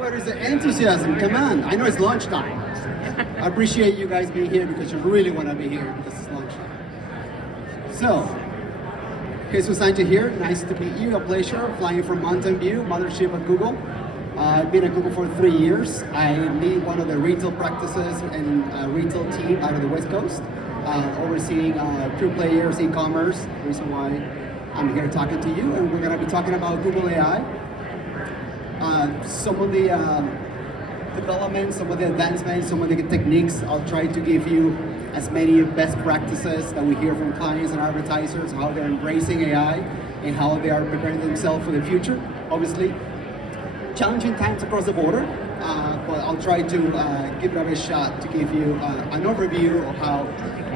Where is the enthusiasm? Come on, I know it's lunchtime. I appreciate you guys being here because you really want to be here because it's lunchtime. So Sanchez here, nice to meet you, a pleasure, flying from Mountain View, mothership at Google. I've been at Google for 3 years. I lead one of the retail practices and retail team out of the West Coast, overseeing pure players, e-commerce, reason why I'm here talking to you, and we're going to be talking about Google AI. Some of the developments, some of the advancements, some of the techniques. I'll try to give you as many best practices that we hear from clients and advertisers, how they're embracing AI and how they are preparing themselves for the future. Obviously, challenging times across the border, but I'll try to give it a shot to give you an overview of how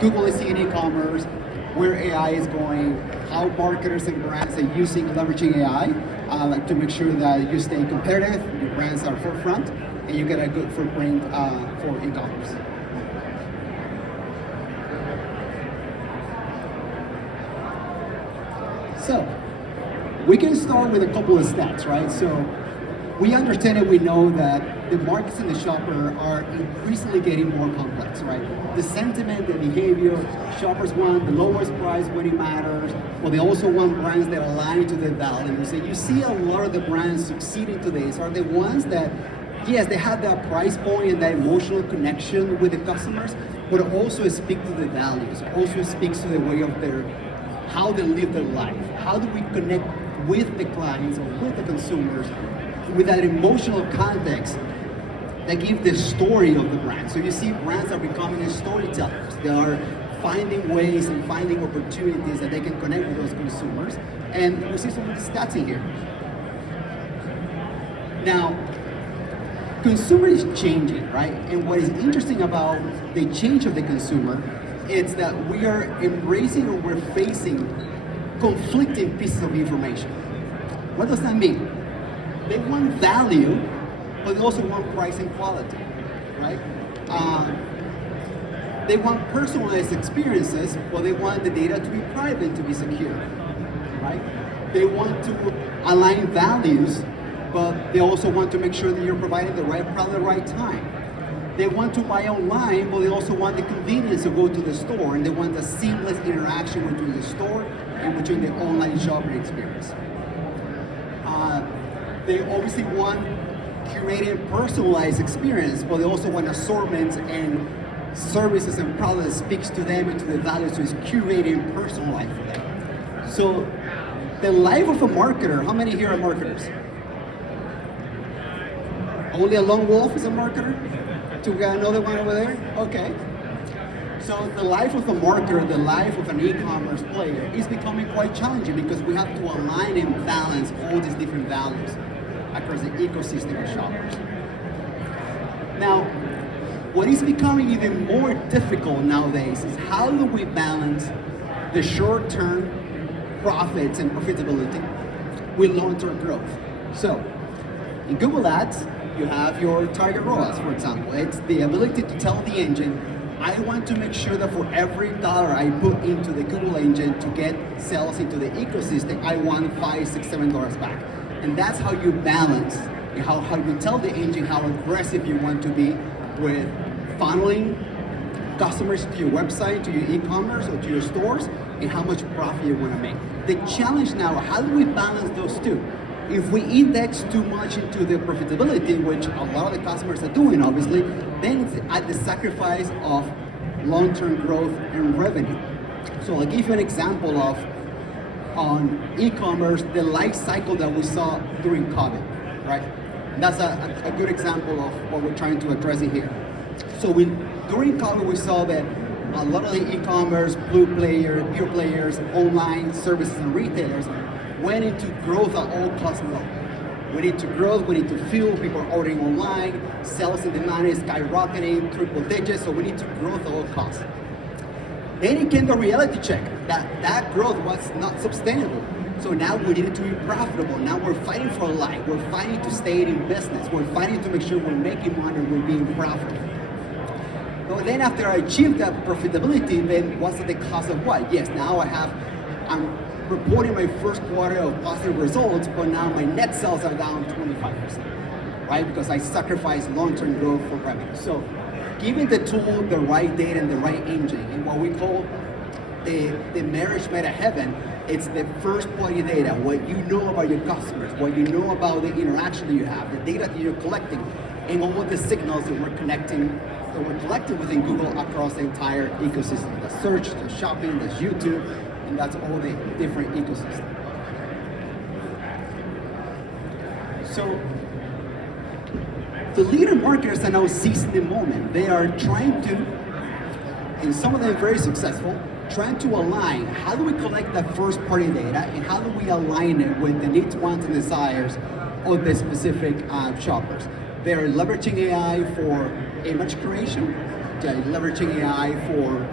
Google is seeing e-commerce, where AI is going, how marketers and brands are using, leveraging AI, like to make sure that you stay competitive, your brands are forefront, and you get a good footprint for e-commerce. So, we can start with a couple of stats, right? So, we understand and we know that the markets and the shopper are increasingly getting more complex, right? The sentiment, the behavior, shoppers want the lowest price when it matters, but they also want brands that align to their values. And you see a lot of the brands succeeding today are the ones that, yes, they have that price point and that emotional connection with the customers, but also speak to the values, also speaks to the way of how they live their life. How do we connect with the clients or with the consumers with that emotional context that give the story of the brand. So you see brands are becoming storytellers. They are finding ways and finding opportunities that they can connect with those consumers. And we see some of the stats in here. Now, consumer is changing, right? And what is interesting about the change of the consumer is that we are embracing or we're facing conflicting pieces of information. What does that mean? They want value, but they also want price and quality, right? They want personalized experiences, but they want the data to be private, to be secure, right? They want to align values, but they also want to make sure that you're providing the right product at the right time. They want to buy online, but they also want the convenience to go to the store, and they want a seamless interaction between the store and between the online shopping experience. They obviously want curated, personalized experience, but they also want assortments and services and products that speaks to them and to the values, so it's curated and personalized for them. So the life of a marketer, how many here are marketers? Only a lone wolf is a marketer? We got another one over there? Okay. So the life of a marketer, the life of an e-commerce player is becoming quite challenging because we have to align and balance all these different values across the ecosystem of shoppers. Now, what is becoming even more difficult nowadays is how do we balance the short-term profits and profitability with long-term growth? So, in Google Ads, you have your target ROAS, for example. It's the ability to tell the engine, I want to make sure that for every dollar I put into the Google engine to get sales into the ecosystem, I want $5, $6, $7 back. And that's how you balance, how you tell the engine how aggressive you want to be with funneling customers to your website, to your e-commerce, or to your stores, and how much profit you want to make. The challenge now, how do we balance those two? If we index too much into the profitability, which a lot of the customers are doing, obviously, then it's at the sacrifice of long-term growth and revenue. So I'll give you an example of, on e-commerce, the life cycle that we saw during COVID, right? And that's a good example of what we're trying to address in here. So during COVID, we saw that a lot of the e-commerce, pure players, online services and retailers went into growth at all cost mode. We need to grow, we need to fuel, people are ordering online, sales and demand is skyrocketing, triple digits, so we need to grow at all costs. Then it came the reality check that growth was not sustainable. So now we needed to be profitable. Now we're fighting for life. We're fighting to stay in business. We're fighting to make sure we're making money and we're being profitable. But then after I achieved that profitability, then what's at the cost of what? Yes, now I'm reporting my first quarter of positive results, but now my net sales are down 25%. right? Because I sacrifice long-term growth for revenue. So giving the tool the right data and the right engine, and what we call the marriage made in heaven, it's the first party data, what you know about your customers, what you know about the interaction that you have, the data that you're collecting, and all of the signals that we're collecting within Google across the entire ecosystem. The search, the shopping, the YouTube, and that's all the different ecosystems. So the leader marketers are now seizing the moment. They are trying to, and some of them very successful, trying to align how do we collect that first party data and how do we align it with the needs, wants, and desires of the specific shoppers. They're leveraging AI for image creation. They're leveraging AI for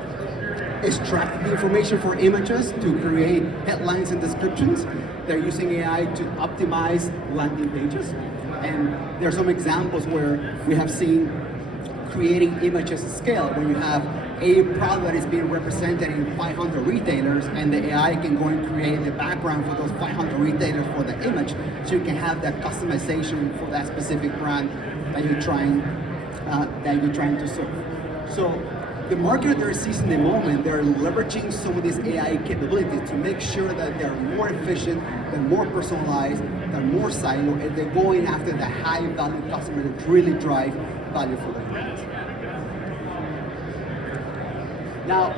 extracting the information for images to create headlines and descriptions. They're using AI to optimize landing pages. And there are some examples where we have seen creating images at scale, where you have a product that is being represented in 500 retailers, and the AI can go and create the background for those 500 retailers for the image, so you can have that customization for that specific brand that you're trying to serve. So the marketer, they're seizing the moment, they're leveraging some of these AI capabilities to make sure that they're more efficient, they're more personalized, they're more siloed, and they're going after the high value customer that really drive value for the brand. Now,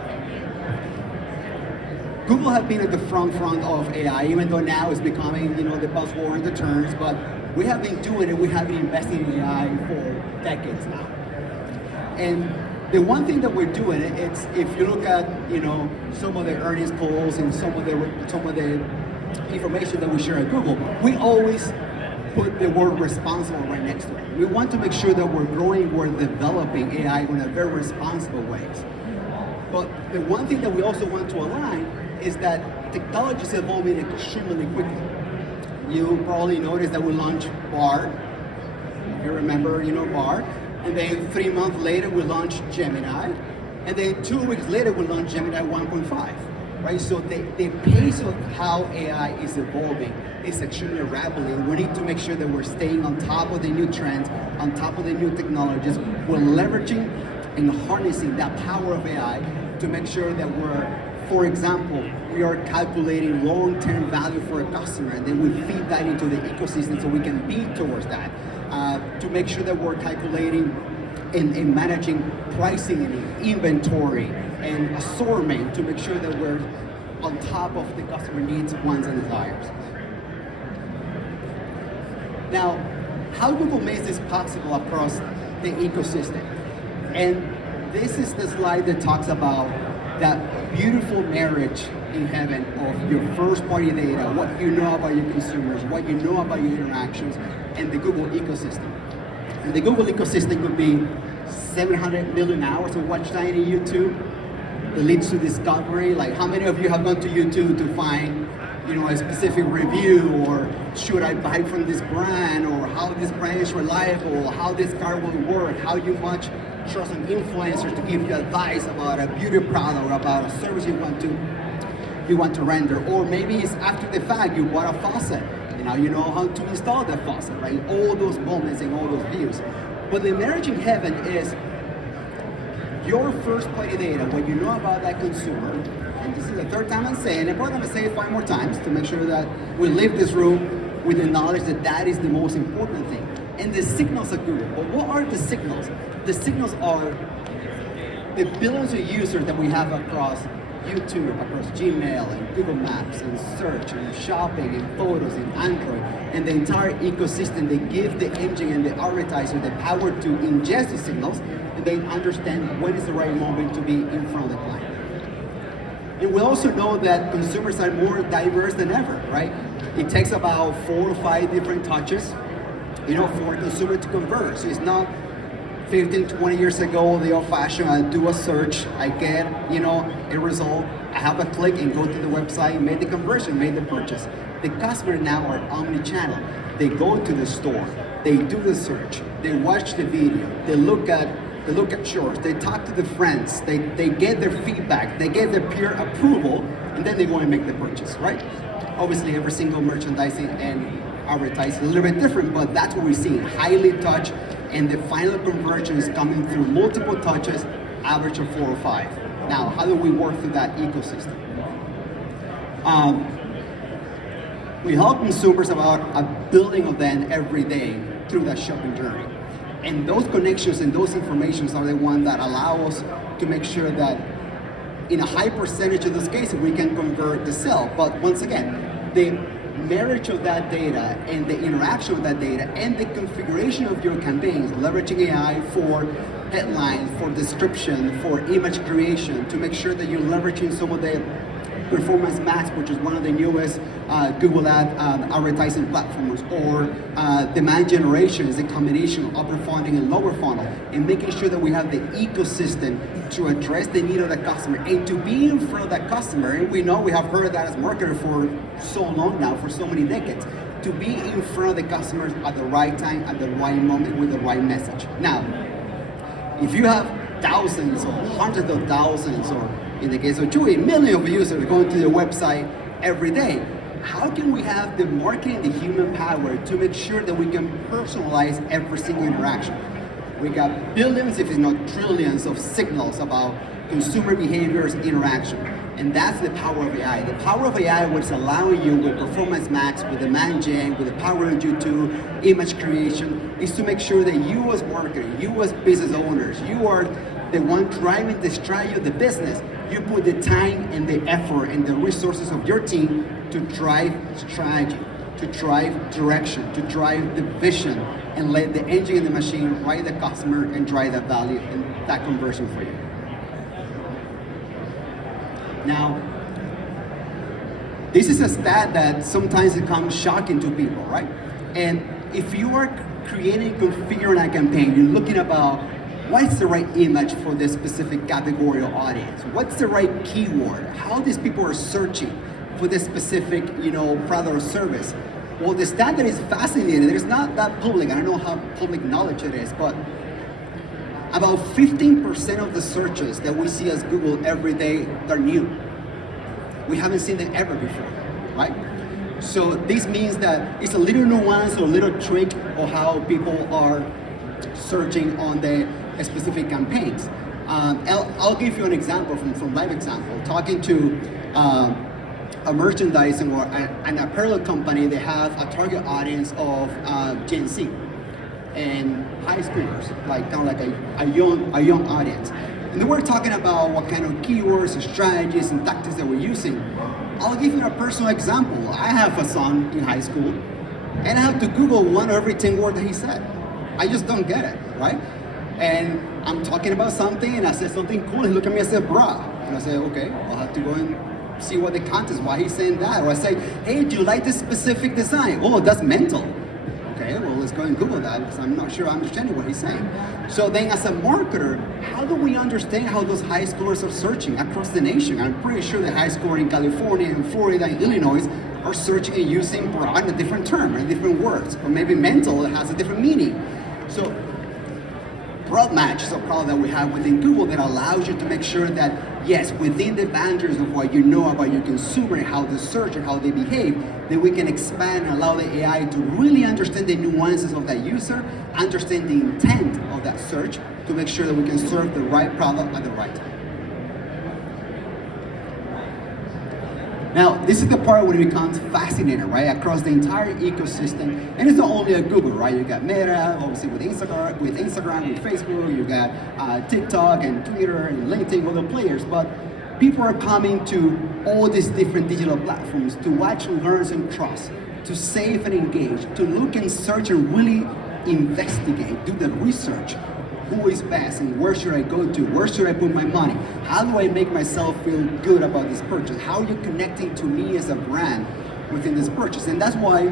Google has been at the front of AI, even though now it's becoming, the buzzword in the terms, but we have been doing it, we have been investing in AI for decades now. And the one thing that we're doing, it's if you look at, some of the earnings calls and some of the information that we share at Google, we always put the word responsible right next to it. We want to make sure that we're growing, we're developing AI in a very responsible ways. But the one thing that we also want to align is that technology is evolving extremely quickly. You probably noticed that we launched Bard. You remember, Bard. And then 3 months later, we launched Gemini. And then 2 weeks later, we launched Gemini 1.5. Right? So the pace of how AI is evolving is extremely rapidly. We need to make sure that we're staying on top of the new trends, on top of the new technologies. We're leveraging and harnessing that power of AI to make sure that for example, we are calculating long-term value for a customer, and then we feed that into the ecosystem so we can beat towards that. To make sure that we're calculating and managing pricing and inventory and assortment to make sure that we're on top of the customer needs, wants, and desires. Now, how Google makes this possible across the ecosystem? And this is the slide that talks about that beautiful marriage in heaven of your first party data, what you know about your consumers, what you know about your interactions, and the Google ecosystem. And the Google ecosystem could be 700 million hours of watch time in YouTube that leads to discovery. Like, how many of you have gone to YouTube to find, a specific review, or should I buy from this brand, or how this brand is reliable, how this car will work, how you much trust an influencer to give you advice about a beauty product or about a service you want to render, or maybe it's after the fact you bought a faucet and now you know how to install that faucet, right? All those moments and all those views. But the marriage in heaven is your first party data, what you know about that consumer, and this is the third time I'm saying it, but I'm going to say it 5 more times to make sure that we leave this room with the knowledge that that is the most important thing. And the signals of Google. But what are the signals? The signals are the billions of users that we have across YouTube, across Gmail, and Google Maps, and search, and shopping, and photos, and Android, and the entire ecosystem. They give the engine and the advertiser the power to ingest the signals, and then understand when is the right moment to be in front of the client. And we also know that consumers are more diverse than ever, right? It takes about 4 or 5 different touches, for a consumer to convert. So it's not 15, 20 years ago, the old-fashioned, I do a search, I get, a result, I have a click and go to the website, made the conversion, made the purchase. The customers now are omni-channel. They go to the store, they do the search, they watch the video, they look at shorts, they talk to the friends, they get their feedback, they get their peer approval, and then they go and make the purchase, right? Obviously, every single merchandising and advertise a little bit different, but that's what we're seeing, highly touch, and the final conversion is coming through multiple touches, average of 4 or 5. Now, how do we work through that ecosystem? We help consumers about a building of them every day through that shopping journey. And those connections and those informations are the ones that allow us to make sure that in a high percentage of those cases, we can convert the sale. But once again, the marriage of that data and the interaction of that data and the configuration of your campaigns, leveraging AI for headlines, for description, for image creation, to make sure that you're leveraging some of the Performance Max, which is one of the newest Google ad advertising platforms, or demand generation is a combination of upper funnel and lower funnel, and making sure that we have the ecosystem to address the need of the customer and to be in front of that customer. And we know, we have heard that as marketers for so long now, for so many decades, to be in front of the customers at the right time, at the right moment, with the right message. Now, if you have thousands or hundreds of thousands, or in the case of Chewy, millions of users going to the website every day, how can we have the marketing, the human power to make sure that we can personalize every single interaction? We got billions, if it's not trillions, of signals about consumer behaviors, interaction. And that's the power of AI. The power of AI, what's allowing you with Performance Max, with Demand Gen, with the power of YouTube, image creation, is to make sure that you as marketers, you as business owners, you are the one driving the strategy of the business. You put the time and the effort and the resources of your team to drive strategy, to drive direction, to drive the vision, and let the engine and the machine ride the customer and drive that value and that conversion for you. Now, this is a stat that sometimes becomes shocking to people, right? And if you are creating, configuring a campaign, you're looking about what's the right image for this specific category or audience? What's the right keyword? How these people are searching for this specific, product or service? Well, the stat that is fascinating, it's not that public, I don't know how public knowledge it is, but about 15% of the searches that we see as Google every day are new. We haven't seen them ever before, right? So this means that it's a little nuance or a little trick of how people are searching on the specific campaigns. I'll give you an example from live example. Talking to a merchandising or an apparel company, they have a target audience of Gen Z and high schoolers, like kind of like a young audience. And then we're talking about what kind of keywords and strategies and tactics that we're using. I'll give you a personal example. I have a son in high school, and I have to Google one of every 10 words that he said. I just don't get it, right? And I'm talking about something, and I said something cool. He looked at me and said, "Bra," and I said, "Okay, I'll have to go and see what the context, why he's saying that." Or I say, "Hey, do you like this specific design?" "Oh, that's mental." Okay, well, let's go and Google that because I'm not sure I'm understanding what he's saying. So then as a marketer, how do we understand how those high schoolers are searching across the nation? I'm pretty sure the high schooler in California and Florida and Illinois are searching and using broad a different term and different words, or maybe mental has a different meaning. So broad match is a product that we have within Google that allows you to make sure that, yes, within the boundaries of what you know about your consumer and how they search and how they behave, then we can expand and allow the AI to really understand the nuances of that user, understand the intent of that search to make sure that we can serve the right product at the right time. Now, this is the part where it becomes fascinating, right? Across the entire ecosystem, and it's not only at Google, right? You got Meta, obviously with Instagram, with Facebook, you got TikTok and Twitter and LinkedIn, other players. But people are coming to all these different digital platforms to watch, learn, and trust, to save and engage, to look and search and really investigate, do the research. Who is best and where should I go to? Where should I put my money? How do I make myself feel good about this purchase? How are you connecting to me as a brand within this purchase? And that's why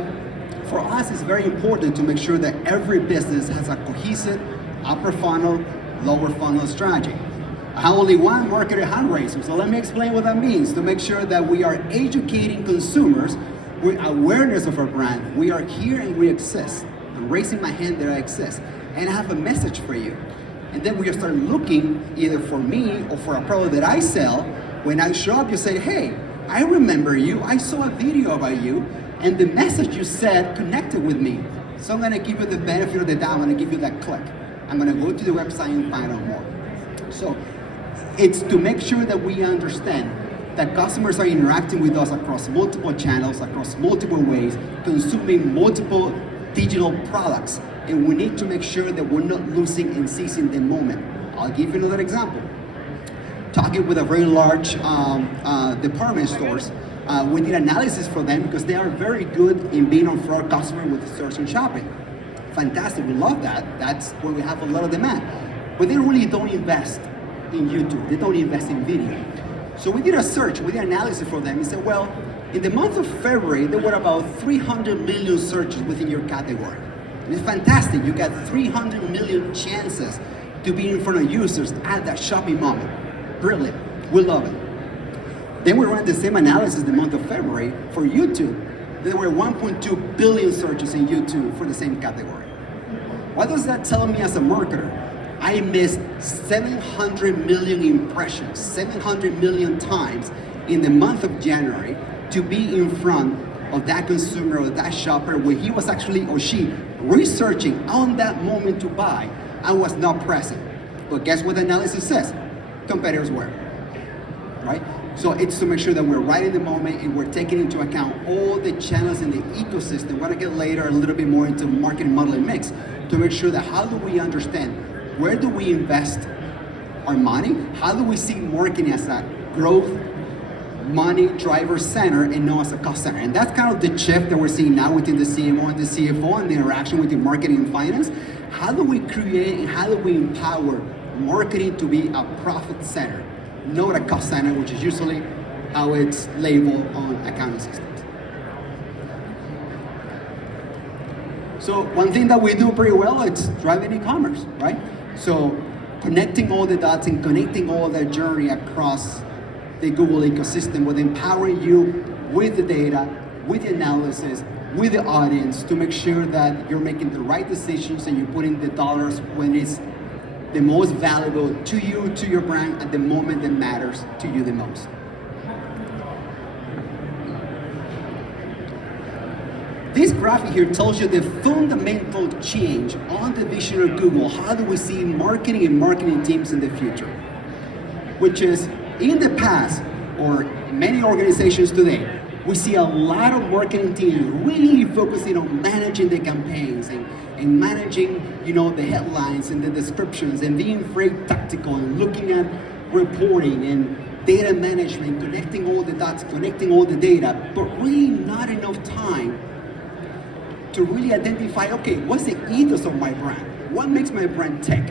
for us it's very important to make sure that every business has a cohesive upper funnel, lower funnel strategy. I have only one marketer hand raiser, so let me explain what that means. To make sure that we are educating consumers with awareness of our brand. We are here and we exist. I'm raising my hand that I exist. And I have a message for you. And then we start looking either for me or for a product that I sell. When I show up, you say, "Hey, I remember you. I saw a video about you. and the message you said connected with me. So I'm gonna give you the benefit of the doubt, I'm gonna give you that click. I'm gonna go to the website and find out more. So it's to make sure that we understand that customers are interacting with us across multiple channels, across multiple ways, consuming multiple digital products. And we need to make sure that we're not losing and seizing the moment. I'll give you another example. Talking with a very large department stores, we did analysis for them because they are very good in being on front customer with search and shopping. Fantastic, we love that. That's where we have a lot of demand. But they really don't invest in YouTube. They don't invest in video. So we did a search, we did analysis for them and said, well, in the month of February, there were about 300 million searches within your category. And it's fantastic, you got 300 million chances to be in front of users at that shopping moment. Brilliant, we love it. Then we ran the same analysis the month of February for YouTube. There were 1.2 billion searches in YouTube for the same category. What does that tell me as a marketer? I missed 700 million impressions, 700 million times in the month of January to be in front of that consumer or that shopper where he was actually, or she, researching on that moment to buy. I was not present. But guess what the analysis says? Competitors were, right? So it's to make sure that we're right in the moment and we're taking into account all the channels in the ecosystem. We're gonna get later a little bit more into marketing modeling mix to make sure that how do we understand where do we invest our money? How do we see marketing as a growth, money driver center and not as a cost center? And that's kind of the shift that we're seeing now within the CMO and the CFO and the interaction with the marketing and finance. How do we create and how do we empower marketing to be a profit center, not a cost center, which is usually how it's labeled on accounting systems. So one thing that we do pretty well, it's driving e-commerce, right? So connecting all the dots and connecting all that journey across the Google ecosystem with empowering you with the data, with the analysis, with the audience to make sure that you're making the right decisions and you're putting the dollars when it's the most valuable to you, to your brand, at the moment that matters to you the most. This graphic here tells you the fundamental change on the vision of Google. How do we see marketing and marketing teams in the future? Which is, in the past, or many organizations today, we see a lot of marketing teams really focusing on managing the campaigns and managing, the headlines and the descriptions and being very tactical and looking at reporting and data management, connecting all the dots, connecting all the data, but really not enough time to really identify, okay, what's the ethos of my brand? What makes my brand tick?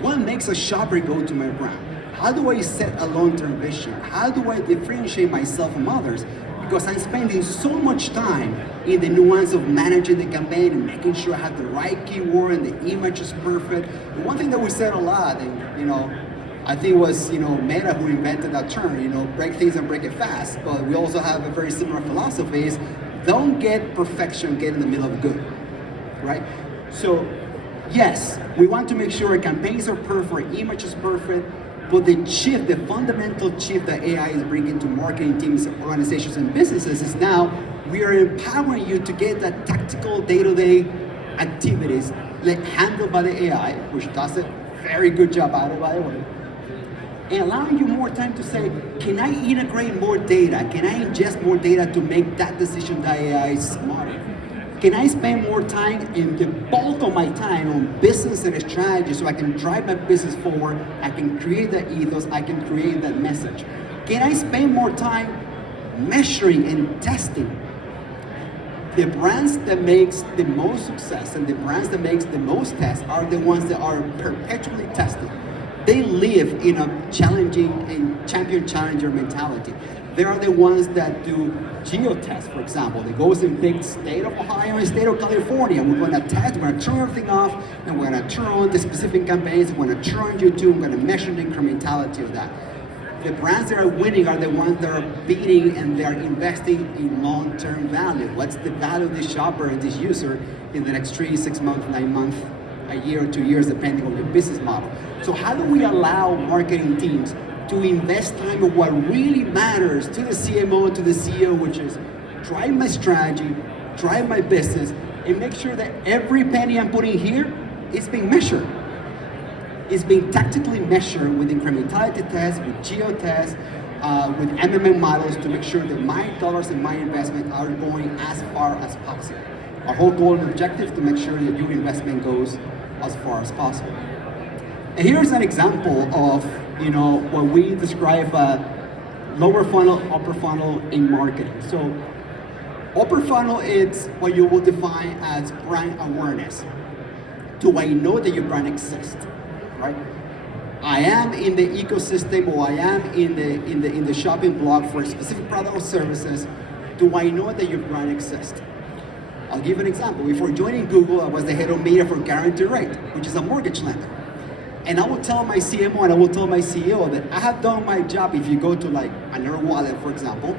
What makes a shopper go to my brand? How do I set a long-term vision? How do I differentiate myself from others? Because I'm spending so much time in the nuance of managing the campaign and making sure I have the right keyword and the image is perfect. And one thing that we said a lot, and I think it was Meta who invented that term, break things and break it fast. But we also have a very similar philosophy is don't get perfection, get in the middle of good, right? So yes, we want to make sure our campaigns are perfect, our image is perfect, but the shift, the fundamental shift that AI is bringing to marketing teams, organizations, and businesses is now we are empowering you to get that tactical day-to-day activities handled by the AI, which does a very good job out of, by the way, and allowing you more time to say, can I integrate more data? Can I ingest more data to make that decision that AI is smarter? Can I spend more time in the bulk of my time on business and strategy so I can drive my business forward, I can create that ethos, I can create that message? Can I spend more time measuring and testing? The brands that makes the most success and the brands that makes the most tests are the ones that are perpetually tested. They live in a challenging and champion challenger mentality. They are the ones that do geo-tests, for example. They goes and pick state of Ohio and state of California. We're going to test, we're going to turn everything off, and we're going to turn on the specific campaigns, we're going to turn on YouTube, we're going to measure the incrementality of that. The brands that are winning are the ones that are beating and they're investing in long-term value. What's the value of this shopper and this user in the next 3, 6 months, 9 months, a year or 2 years, depending on your business model. So how do we allow marketing teams to invest time in what really matters to the CMO, to the CEO, which is drive my strategy, drive my business, and make sure that every penny I'm putting here is being measured. It's being tactically measured with incrementality tests, with geo tests, with MMM models to make sure that my dollars and my investment are going as far as possible. Our whole goal and objective is to make sure that your investment goes as far as possible. And here's an example of what we describe lower funnel, upper funnel in marketing. So upper funnel is what you will define as brand awareness. Do I know that your brand exists, right? I am in the ecosystem, or I am in the shopping blog for a specific product or services. Do I know that your brand exists? I'll give an example. Before joining Google, I was the head of media for Guarantee Rate, which is a mortgage lender. And I will tell my CMO and I will tell my CEO that I have done my job. If you go to like another wallet, for example,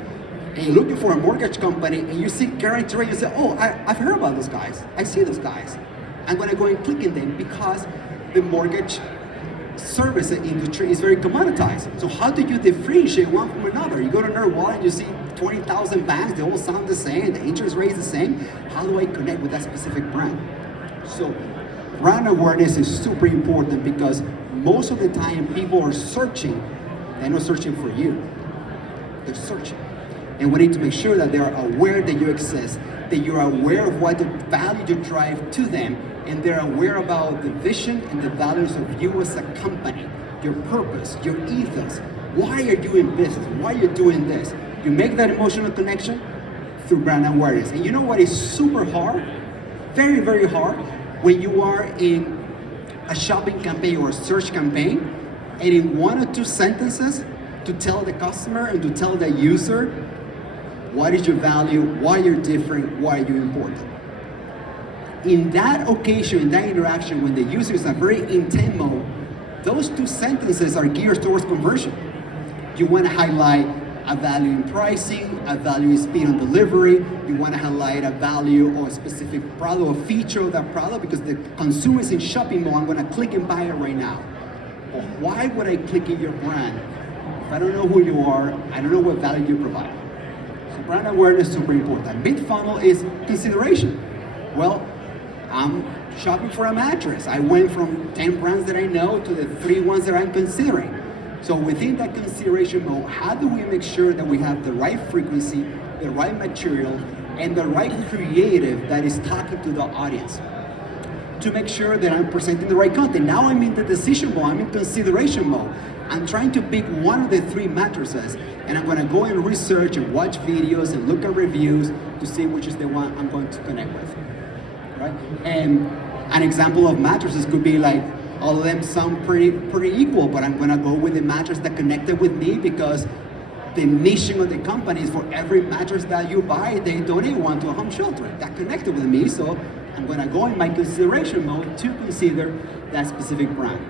and you're looking for a mortgage company and you see Guarantee Rate, you say, oh, I've heard about those guys. I see those guys. I'm going to go and click in them because the mortgage service industry is very commoditized. So how do you differentiate one from another? You go to another wallet and you see 20,000 banks, they all sound the same, the interest rate is the same. How do I connect with that specific brand? So brand awareness is super important because most of the time people are searching, they're not searching for you, they're searching. And we need to make sure that they are aware that you exist, that you're aware of what the value you drive to them, and they're aware about the vision and the values of you as a company, your purpose, your ethos. Why are you in business? Why are you doing this? You make that emotional connection through brand awareness. And you know what is super hard? Very, very hard when you are in a shopping campaign or a search campaign, and in 1 or 2 sentences to tell the customer and to tell the user what is your value, why you're different, why you're important. In that occasion, in that interaction, when the user is in a very intent mode, those 2 sentences are geared towards conversion. You want to highlight a value in pricing, a value in speed on delivery. You want to highlight a value or a specific product or feature of that product because the consumer is in shopping mode. I'm going to click and buy it right now. Well, why would I click in your brand if I don't know who you are, I don't know what value you provide? So brand awareness is super important. Mid-funnel is consideration. Well, I'm shopping for a mattress. I went from 10 brands that I know to the 3 ones that I'm considering. So within that consideration mode, how do we make sure that we have the right frequency, the right material, and the right creative that is talking to the audience to make sure that I'm presenting the right content? Now I'm in the decision mode, I'm in consideration mode. I'm trying to pick one of the 3 mattresses, and I'm going to go and research and watch videos and look at reviews to see which is the one I'm going to connect with. Right? And an example of mattresses could be like, all of them sound pretty equal, but I'm gonna go with the mattress that connected with me because the mission of the company is for every mattress that you buy, they donate one to a home shelter. That connected with me, so I'm gonna go in my consideration mode to consider that specific brand.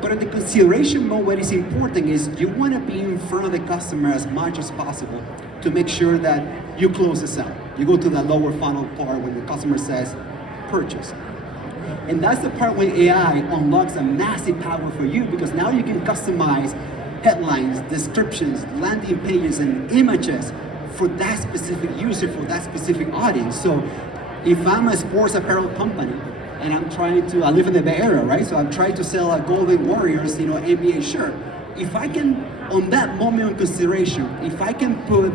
But in the consideration mode, what is important is you wanna be in front of the customer as much as possible to make sure that you close the sale. You go to the lower funnel part when the customer says, purchase. And that's the part where AI unlocks a massive power for you because now you can customize headlines, descriptions, landing pages, and images for that specific user, for that specific audience. So if I'm a sports apparel company and I live in the Bay Area, right? So I'm trying to sell a Golden Warriors, NBA shirt. If I can, on that moment of consideration, if I can put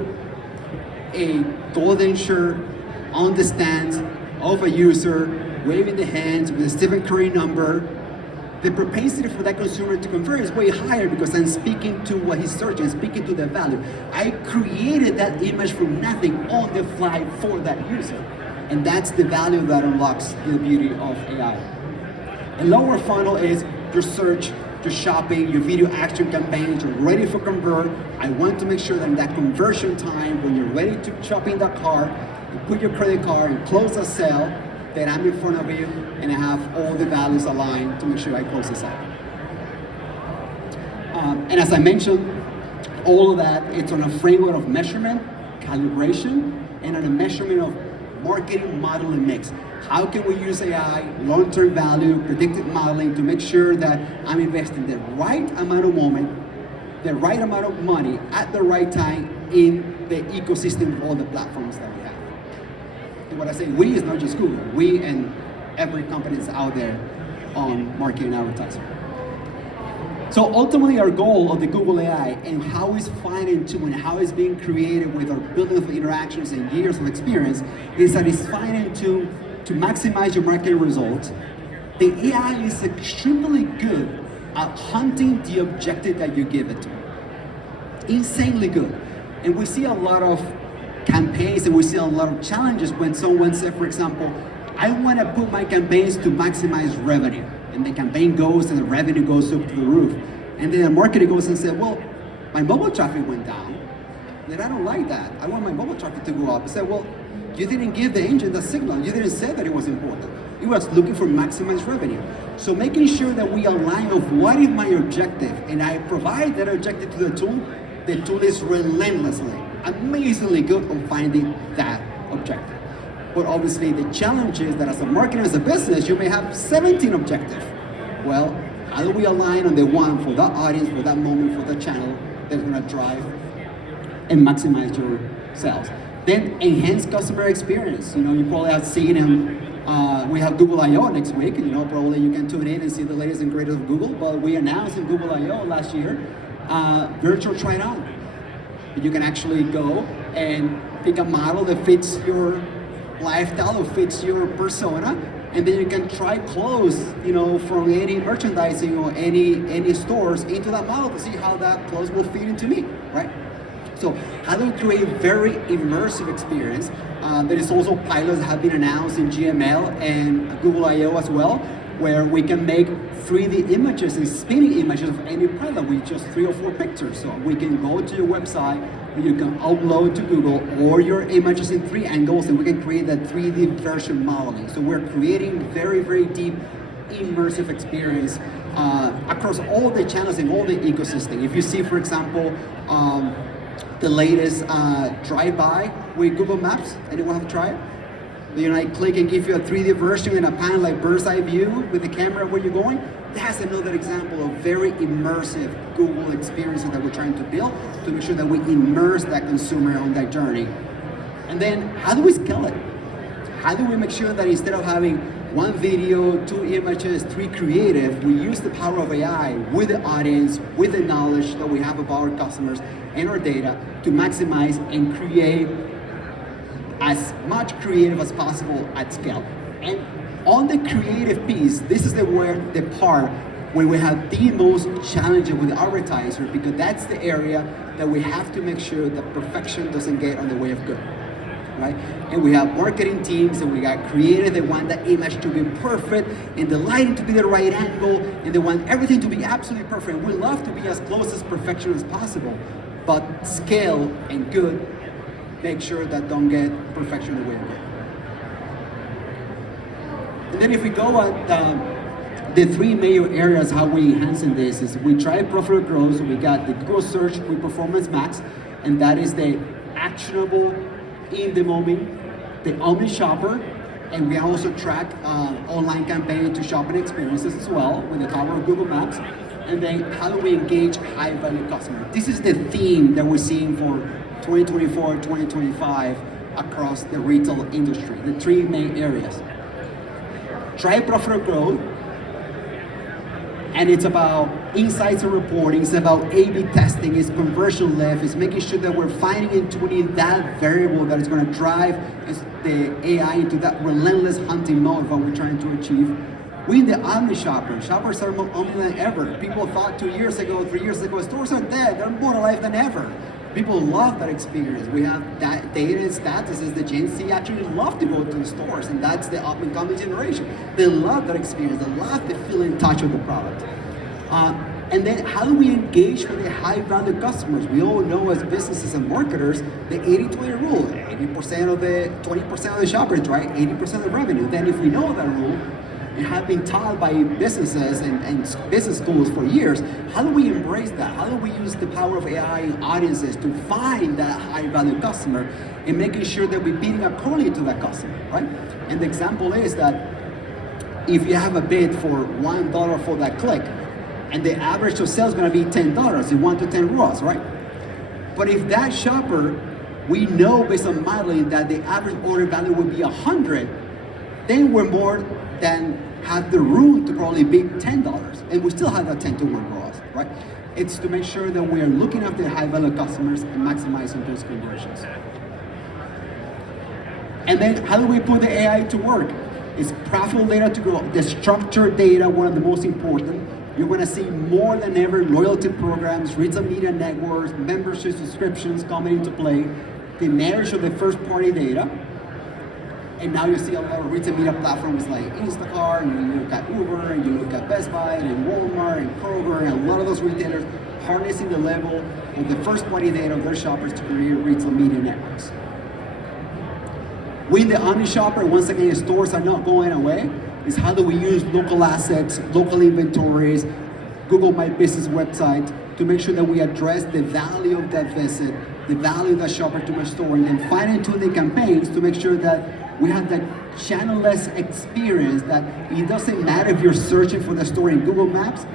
a golden shirt on the stands of a user, waving the hands with a Stephen Curry number, the propensity for that consumer to convert is way higher because I'm speaking to what he's searching, speaking to the value. I created that image from nothing on the fly for that user. And that's the value that unlocks the beauty of AI. And lower funnel is your search, your shopping, your video action campaigns, you're ready for convert. I want to make sure that in that conversion time, when you're ready to shop in that cart, you put your credit card and close a sale, that I'm in front of you and I have all the values aligned to make sure I close this out. And as I mentioned, all of that, it's on a framework of measurement, calibration, and on a measurement of marketing model and mix. How can we use AI, long-term value, predictive modeling to make sure that I'm investing the right amount of moment, the right amount of money at the right time in the ecosystem of all the platforms that we have. what I say we is not just Google, we and every company that's out there on marketing and advertising. So ultimately our goal of the Google AI and how it's fine-tuned, how it's being created with our billions of interactions and years of experience is that it's fine-tuned to maximize your marketing results. The AI is extremely good at hunting the objective that you give it to. Insanely good. And we see a lot of campaigns and we see a lot of challenges when someone says, for example, I want to put my campaigns to maximize revenue. And the campaign goes and the revenue goes up to the roof. And then the marketer goes and says, well, my mobile traffic went down. Then I don't like that. I want my mobile traffic to go up. I said, well, you didn't give the engine the signal. You didn't say that it was important. It was looking for maximized revenue. So making sure that we align of what is my objective and I provide that objective to the tool is relentlessly, amazingly good on finding that objective. But obviously the challenge is that as a marketer, as a business, you may have 17 objectives. Well, how do we align on the one for that audience, for that moment, for that channel that's gonna drive and maximize your sales? Then enhance customer experience. You know, you probably have seen them. We have Google I/O next week. You know, probably you can tune in and see the latest and greatest of Google. But we announced in Google I/O last year, virtual try-on. You can actually go and pick a model that fits your lifestyle or fits your persona, and then you can try clothes, you know, from any merchandising or any stores into that model to see how that clothes will fit into me, right? So how do we create very immersive experience? There is also pilots that have been announced in GML and Google I/O as well, where we can make 3D images and spinning images of any product with just 3 or 4 pictures. So we can go to your website, you can upload to Google or your images in 3 angles, and we can create that 3D version modeling. So we're creating very, very deep immersive experience across all the channels and all the ecosystem. If you see, for example, the latest drive-by with Google Maps, anyone have tried? You know, I click and give you a 3D version and a pan like bird's eye view with the camera where you're going. That's another example of very immersive Google experiences that we're trying to build to make sure that we immerse that consumer on that journey. And then how do we scale it? How do we make sure that instead of having 1 video, 2 images, 3 creative, we use the power of AI with the audience, with the knowledge that we have about our customers and our data to maximize and create as much creative as possible at scale. And on the creative piece, this is the part where we have the most challenging with the advertiser, because that's the area that we have to make sure that perfection doesn't get on the way of good, right? And we have marketing teams and we got creative, they want the image to be perfect and the lighting to be the right angle and they want everything to be absolutely perfect. We love to be as close as perfection as possible, but scale and good make sure that don't get perfection away with it. And then if we go at the 3 major areas how we enhancing this is we try profitable growth. So we got the Google search with Performance Max, and that is the actionable in the moment, the omni shopper, and we also track online campaign to shopping experiences as well with the power of Google Maps. And then how do we engage high value customers? This is the theme that we're seeing for 2024, 2025 across the retail industry, the 3 main areas. Drive profitable growth, and it's about insights and reporting, it's about A/B testing, it's conversion lift, it's making sure that we're finding and tuning that variable that is going to drive the AI into that relentless hunting mode of what we're trying to achieve. We the omni shopper. Shoppers are more omni than ever. People thought 2 years ago, 3 years ago, stores are dead, they're more alive than ever. People love that experience. We have that data and statuses. The Gen Z actually love to go to the stores, and that's the up and coming generation. They love that experience. They love to feel in touch with the product. And then how do we engage with the high value customers? We all know as businesses and marketers, the 80-20 rule, 80% of the 20% of the shoppers, right? 80% of the revenue. Then if we know that rule, and have been taught by businesses and business schools for years, how do we embrace that? How do we use the power of AI and audiences to find that high value customer and making sure that we're beating accordingly to that customer, right? And the example is that if you have a bid for $1 for that click, and the average of sales is gonna be $10, in 1 to 10 ROAS, right? But if that shopper we know based on modeling that the average order value would be 100, then we're more than have the room to probably be $10, and we still have that 10 to 1 ROAS, right? It's to make sure that we are looking after high value customers and maximizing those conversions. And then how do we put the AI to work? It's profitable data to grow. The structured data, one of the most important. You're going to see more than ever loyalty programs, retail media networks, membership subscriptions coming into play. The marriage of the first party data. And now you see a lot of retail media platforms like Instacart, and you look at Uber, and you look at Best Buy, and Walmart, and Kroger, and a lot of those retailers harnessing the level of the first party data of their shoppers to create retail media networks. We in the omni shopper, once again, stores are not going away, is how do we use local assets, local inventories, Google My Business website to make sure that we address the value of that visit, the value of that shopper to my store, and then fine tune the campaigns to make sure that we have that channel-less experience, that it doesn't matter if you're searching for the store in Google Maps,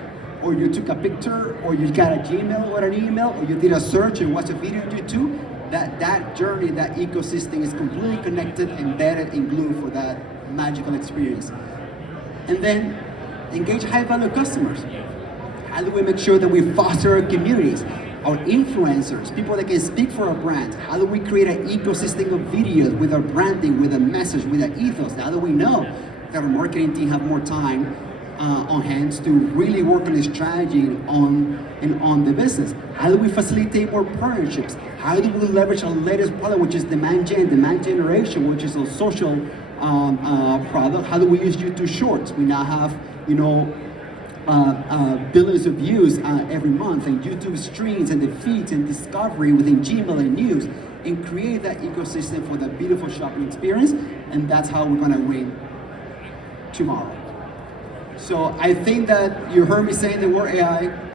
or you took a picture, or you got a Gmail or an email, or you did a search and watched a video on YouTube. That journey, that ecosystem is completely connected, embedded, and glued for that magical experience. And then engage high-value customers. How do we make sure that we foster our communities, our influencers, people that can speak for our brand? How do we create an ecosystem of videos with our branding, with a message, with an ethos? How do we know that our marketing team have more time on hands to really work on the strategy on the business? How do we facilitate more partnerships? How do we leverage our latest product, which is demand generation, which is a social product? How do we use YouTube Shorts? We now have, billions of views every month, and YouTube streams and the feeds and discovery within Gmail and news, and create that ecosystem for that beautiful shopping experience. And that's how we're gonna win tomorrow. So I think that you heard me saying the word AI.